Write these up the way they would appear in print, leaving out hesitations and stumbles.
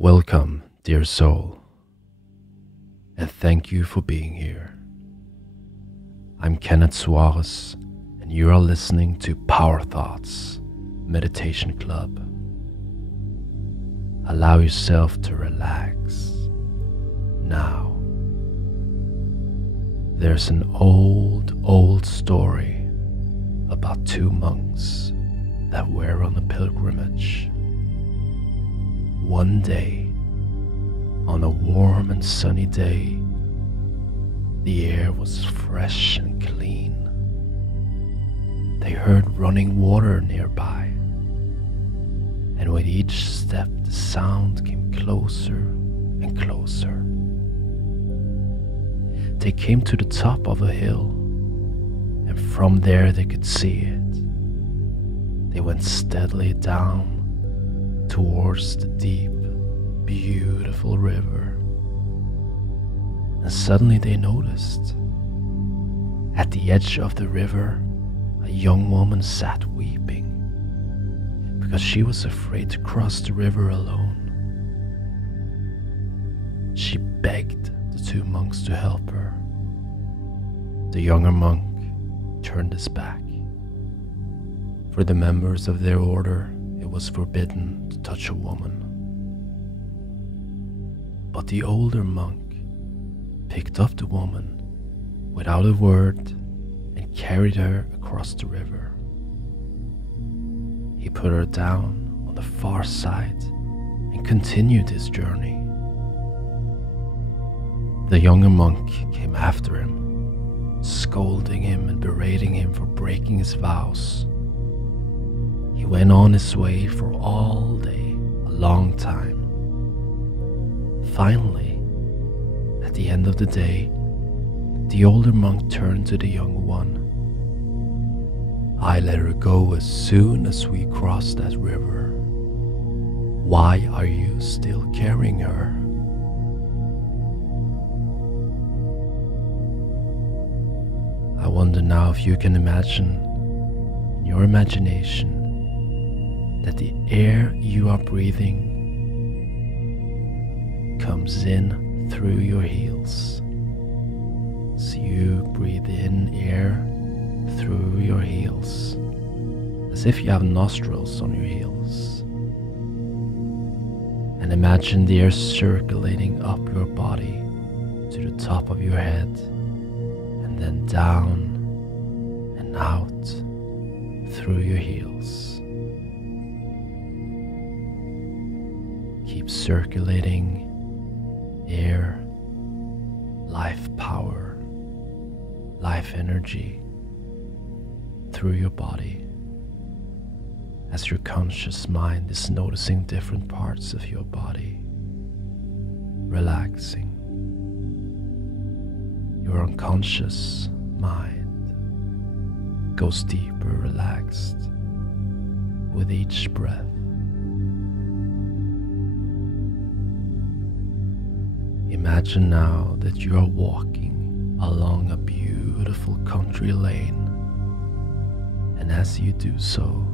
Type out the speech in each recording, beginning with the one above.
Welcome, dear soul, and thank you for being here. I'm Kenneth Suarez, and you are listening to PowerThoughts Meditation Club. Allow yourself to relax now. There's an old story about two monks that were on a pilgrimage. One day, on a warm and sunny day, the air was fresh and clean. They heard running water nearby, and with each step the sound came closer and closer. They came to the top of a hill, and from there they could see it. They went steadily down towards the deep, beautiful river. And suddenly they noticed, at the edge of the river, a young woman sat weeping because she was afraid to cross the river alone. She begged the two monks to help her. The younger monk turned his back. For the members of their order, it was forbidden to touch a woman. But the older monk picked up the woman without a word and carried her across the river. He put her down on the far side and continued his journey. The younger monk came after him, scolding him and berating him for breaking his vows. He went on his way for all day, a long time. Finally, at the end of the day, the older monk turned to the younger one. "I let her go as soon as we crossed that river. Why are you still carrying her?" I wonder now if you can imagine, in your imagination, that the air you are breathing comes in through your heels. So you breathe in air through your heels, as if you have nostrils on your heels. And imagine the air circulating up your body to the top of your head, and then down and out through your heels. Keep circulating air, life power, life energy through your body as your conscious mind is noticing different parts of your body, relaxing. Your unconscious mind goes deeper, relaxed with each breath. Imagine now that you are walking along a beautiful country lane, and as you do so,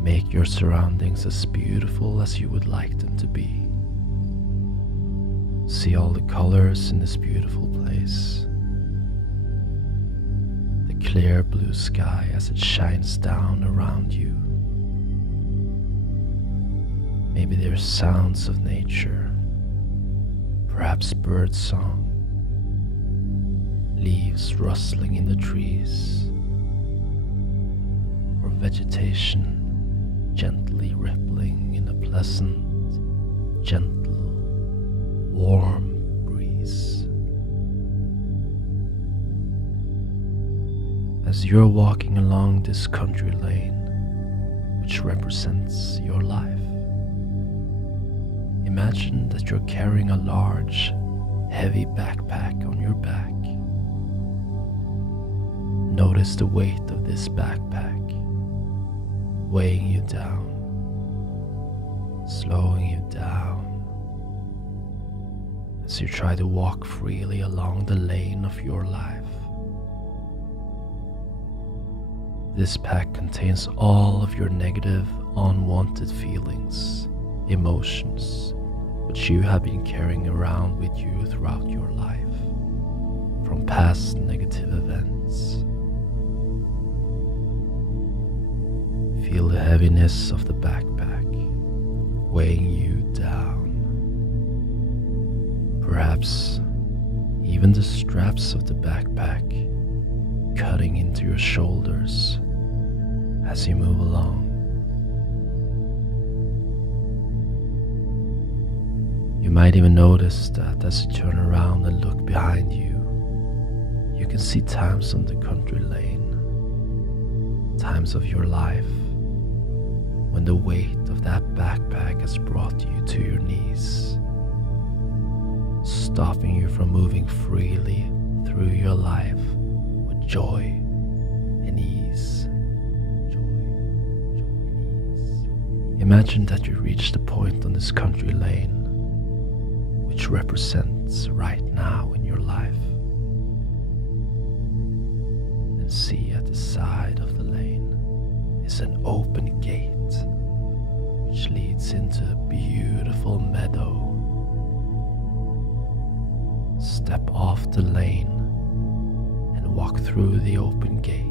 make your surroundings as beautiful as you would like them to be. See all the colors in this beautiful place. The clear blue sky as it shines down around you. Maybe there's sounds of nature. Perhaps bird song, leaves rustling in the trees, or vegetation gently rippling in a pleasant, gentle, warm breeze. As you're walking along this country lane, which represents your life, imagine that you're carrying a large, heavy backpack on your back. Notice the weight of this backpack weighing you down, slowing you down as you try to walk freely along the lane of your life. This pack contains all of your negative, unwanted feelings emotions which you have been carrying around with you throughout your life from past negative events. Feel the heaviness of the backpack weighing you down. Perhaps even the straps of the backpack cutting into your shoulders as you move along. You might even notice that as you turn around and look behind you, you can see times on the country lane, times of your life when the weight of that backpack has brought you to your knees, stopping you from moving freely through your life with joy and ease. Imagine that you reach the point on this country lane which represents right now in your life, and see at the side of the lane is an open gate which leads into a beautiful meadow. Step off the lane and walk through the open gate,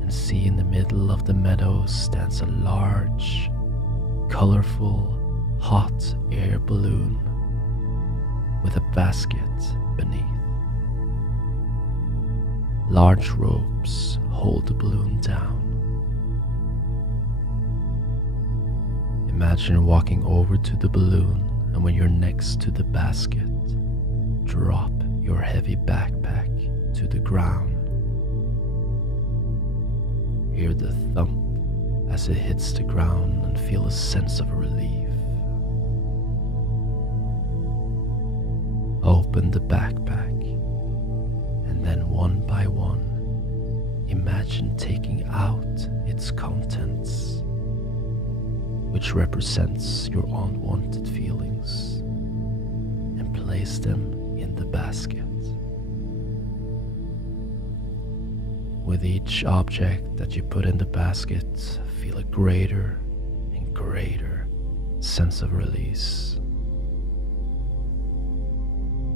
and see in the middle of the meadow stands a large, colorful, hot air balloon with a basket beneath. Large ropes hold the balloon down. Imagine walking over to the balloon, and when you're next to the basket, drop your heavy backpack to the ground. Hear the thump as it hits the ground and feel a sense of relief. Open the backpack, and then one by one, imagine taking out its contents, which represents your unwanted feelings, and place them in the basket. With each object that you put in the basket, feel a greater and greater sense of release.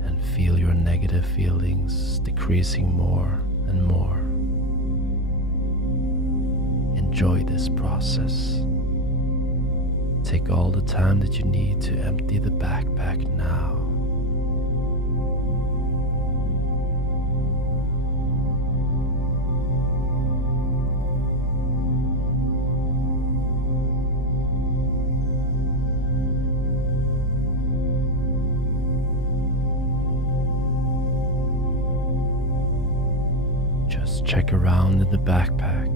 And feel your negative feelings decreasing more and more. Enjoy this process. Take all the time that you need to empty the backpack now. Just check around in the backpack.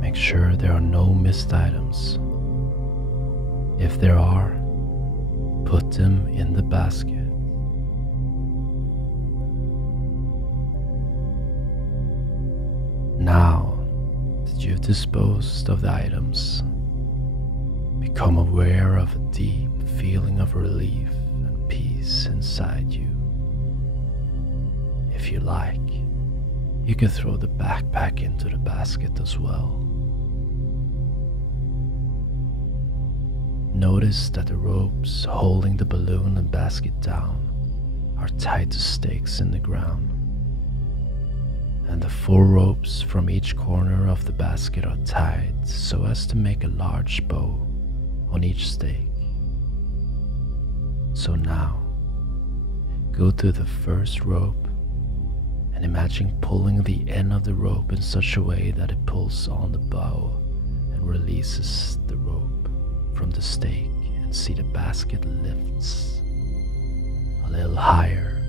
Make sure there are no missed items. If there are, put them in the basket. Now that you've disposed of the items, become aware of a deep feeling of relief and peace inside you. If you like, you can throw the backpack into the basket as well. Notice that the ropes holding the balloon and basket down are tied to stakes in the ground, and the 4 ropes from each corner of the basket are tied so as to make a large bow on each stake. So now, go to the first rope and imagine pulling the end of the rope in such a way that it pulls on the bow and releases the rope from the stake, and see the basket lifts a little higher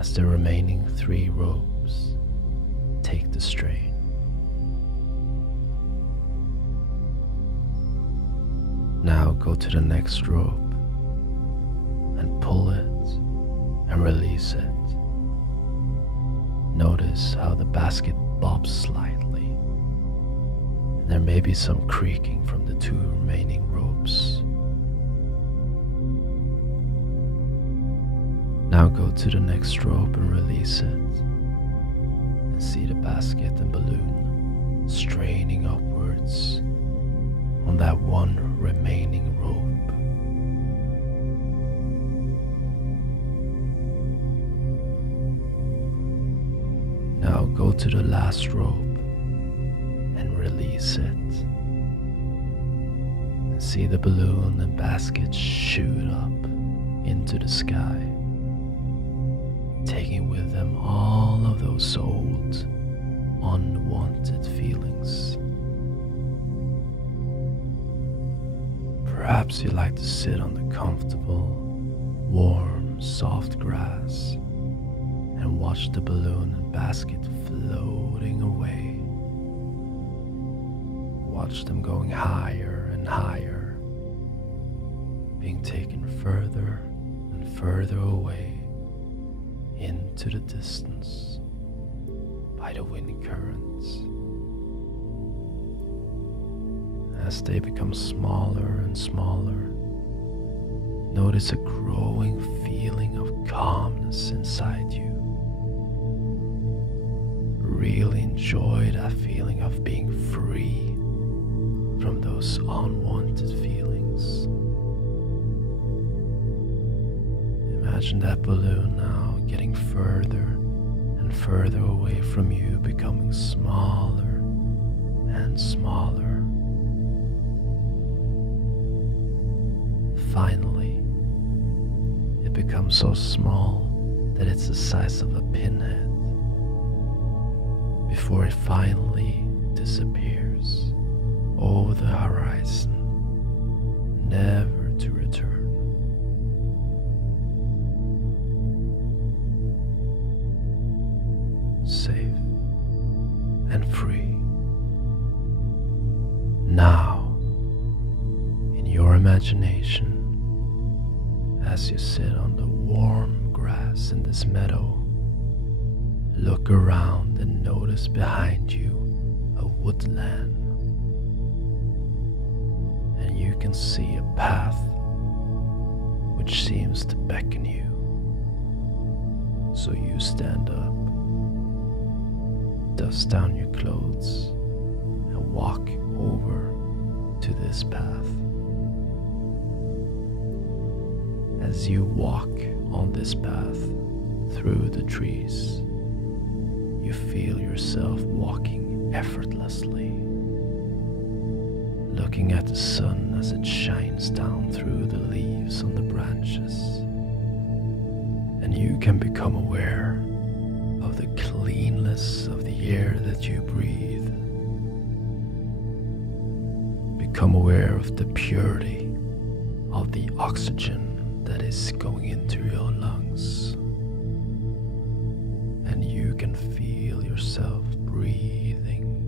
as the remaining 3 ropes take the strain. Now go to the next rope and pull it and release it. Notice how the basket bobs slightly. There may be some creaking from the 2 remaining ropes. Now go to the next rope and release it, and see the basket and balloon straining upwards that one remaining rope. Now go to the last rope and release it. And see the balloon and basket shoot up into the sky, taking with them all of those old, unwanted feelings. Perhaps you like to sit on the comfortable, warm, soft grass and watch the balloon and basket floating away. Watch them going higher and higher, being taken further and further away into the distance by the wind currents. As they become smaller and smaller, notice a growing feeling of calmness inside you. Really enjoy that feeling of being free from those unwanted feelings. Imagine that balloon now getting further and further away from you, becoming smaller and smaller. Finally, it becomes so small that it's the size of a pinhead, before it finally disappears over the horizon, never to return. Safe and free. Now, in your imagination, as you sit on the warm grass in this meadow, look around and notice behind you a woodland. And you can see a path which seems to beckon you. So you stand up, dust down your clothes, and walk over to this path. As you walk on this path through the trees, you feel yourself walking effortlessly, looking at the sun as it shines down through the leaves on the branches, and you can become aware of the cleanness of the air that you breathe. Become aware of the purity of the oxygen that is going into your lungs, and you can feel yourself breathing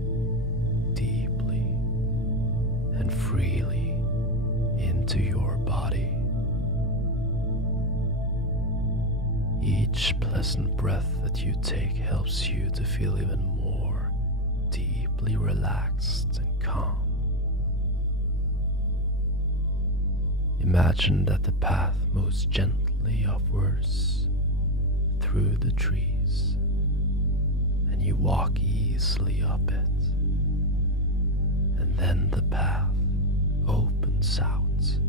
deeply and freely into your body. Each pleasant breath that you take helps you to feel even more deeply relaxed and calm. Imagine that the path moves gently upwards through the trees, and you walk easily up it. And then the path opens out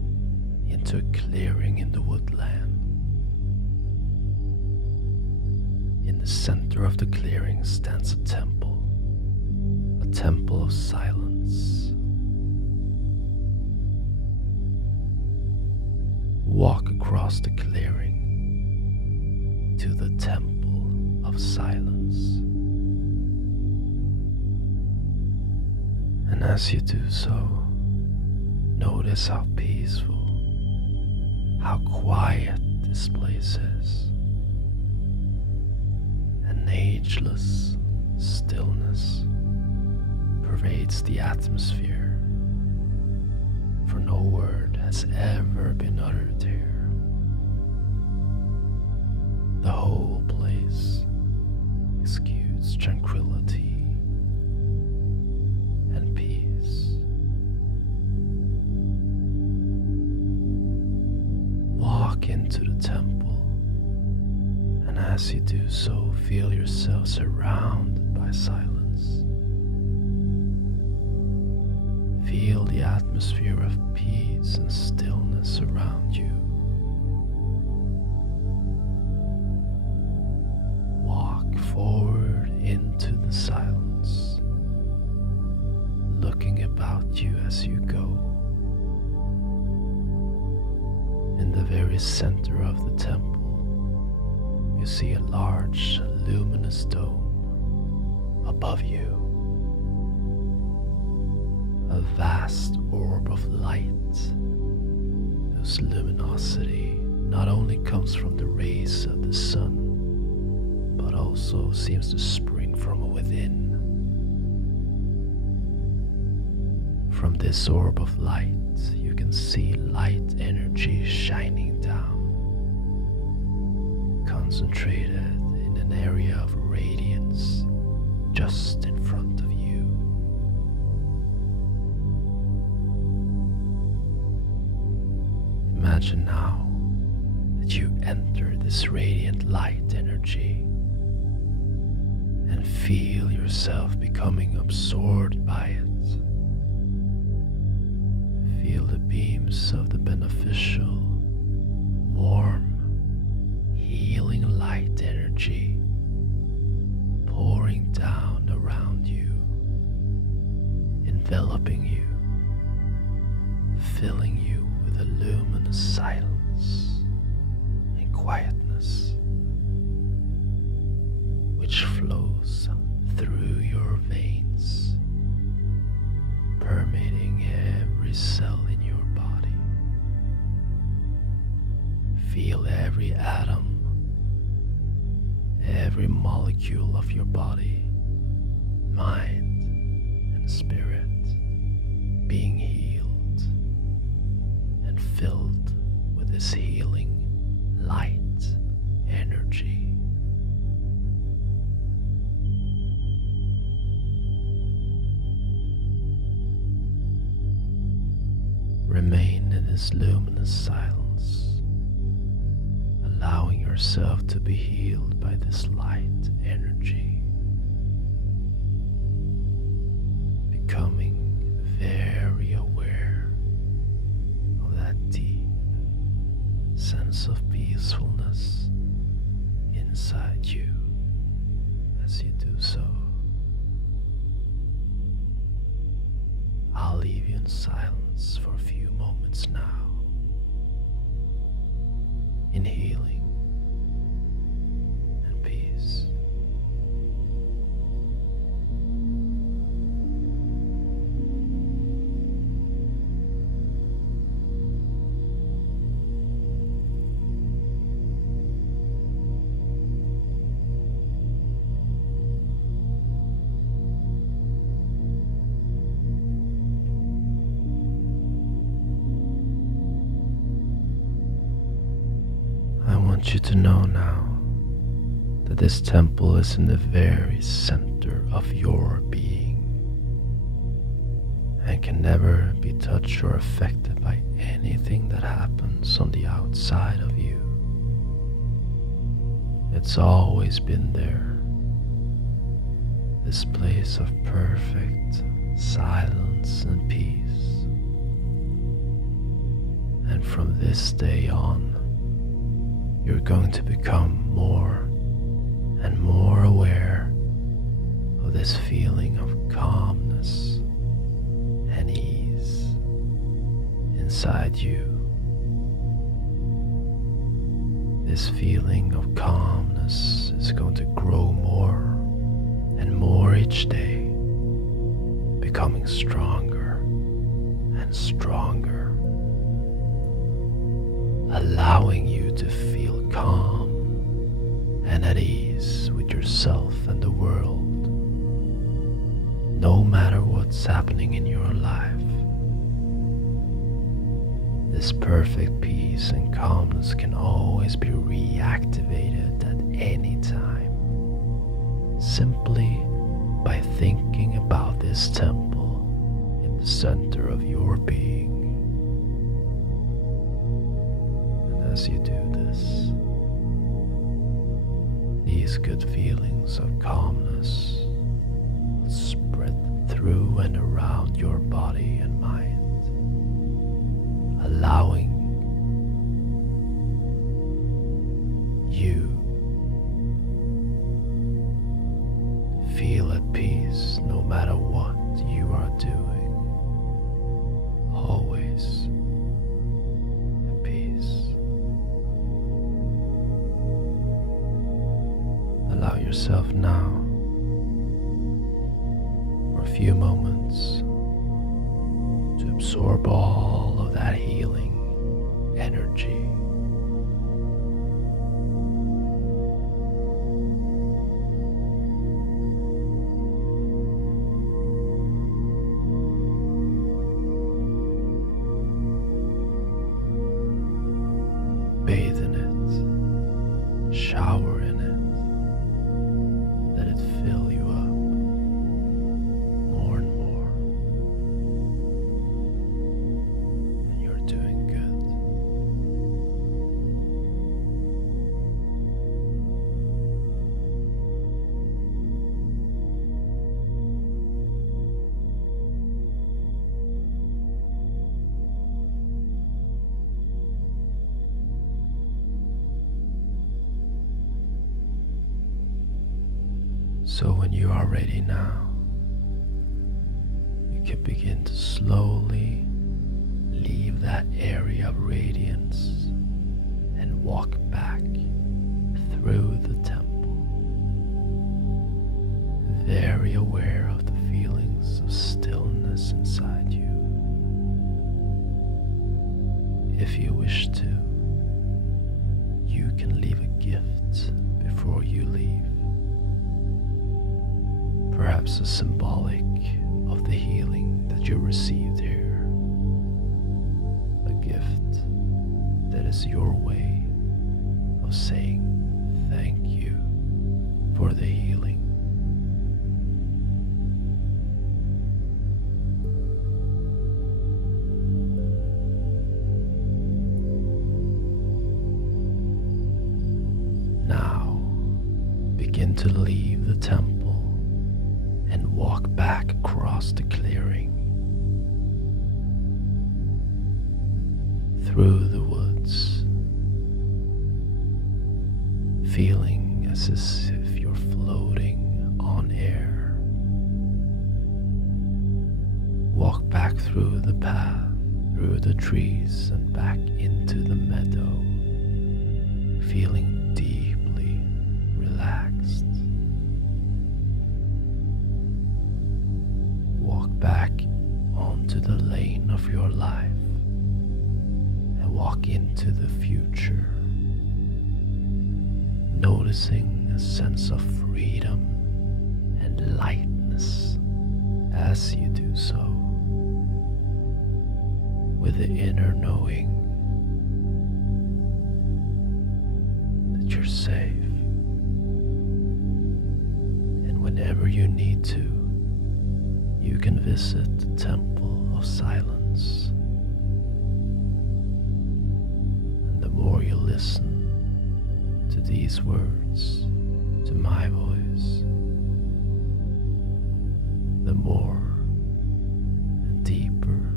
into a clearing in the woodland. In the center of the clearing stands a temple of silence. Walk across the clearing to the temple of silence. And as you do so, notice how peaceful, how quiet this place is. An ageless stillness pervades the atmosphere, for no word has ever been uttered here. The whole place exudes tranquility and peace. Walk into the temple, and as you do so, feel yourself surrounded by silence. Feel the atmosphere of peace and stillness around you. Walk forward into the silence, looking about you as you go. In the very center of the temple, you see a large luminous dome above you. A vast orb of light, whose luminosity not only comes from the rays of the sun, but also seems to spring from within. From this orb of light, you can see light energy shining down, concentrated in an area of radiance just in front of you. Imagine now that you enter this radiant light energy and feel yourself becoming absorbed by it. Feel the beams of the beneficial, warm, healing light energy pouring down around you, enveloping you, filling you with a luminous silence and quietness, which flows through your veins, permeating every cell in your body. Feel every atom, every molecule of your body, mind, and spirit being healed and filled with this healing light energy. Remain in this luminous silence, allowing yourself to be healed by this light energy, becoming very aware of that deep sense of peacefulness inside you as you do so. I'll leave you in silence for a few moments now, in healing and peace. I want you to know now that this temple is in the very center of your being and can never be touched or affected by anything that happens on the outside of you. It's always been there, this place of perfect silence and peace. And from this day on, you're going to become more and more aware of this feeling of calmness and ease inside you. This feeling of calmness is going to grow more and more each day, becoming stronger and stronger, allowing you to feel calm and at ease with yourself and the world, no matter what's happening in your life. This perfect peace and calmness can always be reactivated at any time, simply by thinking about this temple in the center of your being. As you do this, these good feelings of calmness spread through and around your body and mind. yourself now for a few moments to absorb all of that healing energy. Bathe in it, shower in it, let it fill you up more and more, and you're doing good. So when you are ready now, you can begin to slowly leave that area of radiance and walk back through the temple, very aware of the feelings of stillness inside you. If you wish to, you can leave a gift before you leave. Perhaps a symbolic of the healing that you received here. A gift that is your way of saying thank you for the healing. Now, begin to leave the temple and walk back across the clearing, through the woods, feeling as if you're floating on air. Walk back through the path, through the trees and back into the meadow, feeling deeply relaxed. Walk back onto the lane of your life and walk into the future, noticing a sense of freedom and lightness as you do so, with the inner knowing that you're safe, and whenever you need to, you can visit the Temple of Silence. And the more you listen to these words, to my voice, the more and deeper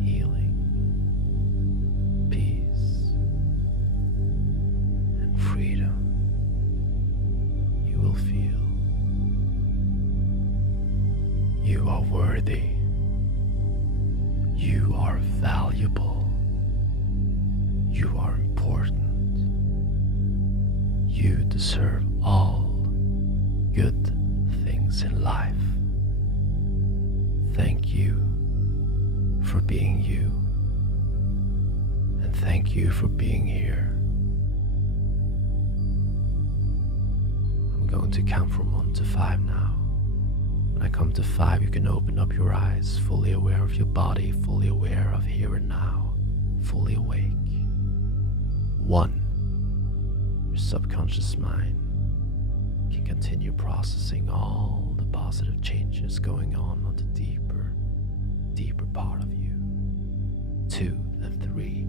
healing, peace, and freedom you will feel. You are worthy. You are valuable. You are important. You deserve all good things in life. Thank you for being you. And thank you for being here. I'm going to count from 1 to 5 now. When I come to 5, you can open up your eyes, fully aware of your body, fully aware of here and now, fully awake. 1, your subconscious mind can continue processing all the positive changes going on the deeper part of you. 2 and 3,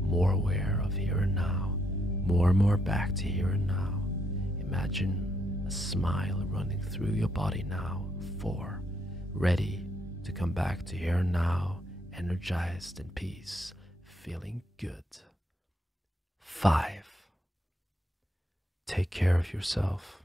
more aware of here and now, more and more back to here and now. Imagine a smile running through your body now. 4, ready to come back to here and now, energized in peace, feeling good. 5, take care of yourself.